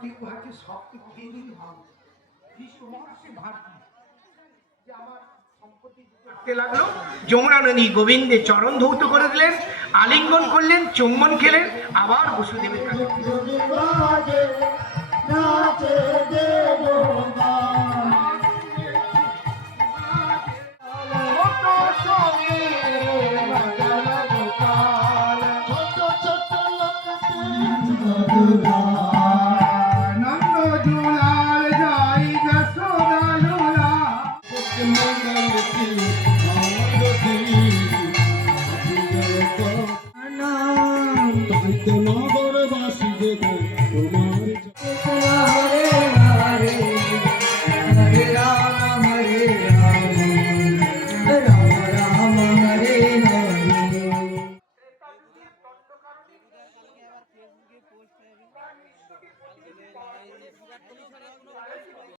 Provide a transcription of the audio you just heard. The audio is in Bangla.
ঠিক ভাবছি সব কিছু দিয়ে দিতে হবে যিশু মহর্ষি ভাবছি যে আমার লাগল। গোবিন্দের চরণ ধৌত করে দিলেন, আলিঙ্গন করলেন, চুম্বন খেলেন, আবার বসুদেবের কাছে নগরবাসী দেখে তোমার